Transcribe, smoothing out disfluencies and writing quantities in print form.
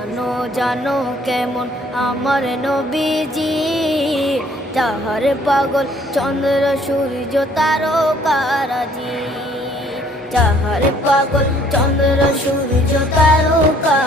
জানো জানো কেমন আমার নবীজি, যাহার পাগল চন্দ্র সূর্য তারকারাজি, যাহার পাগল চন্দ্র সূর্য তারকা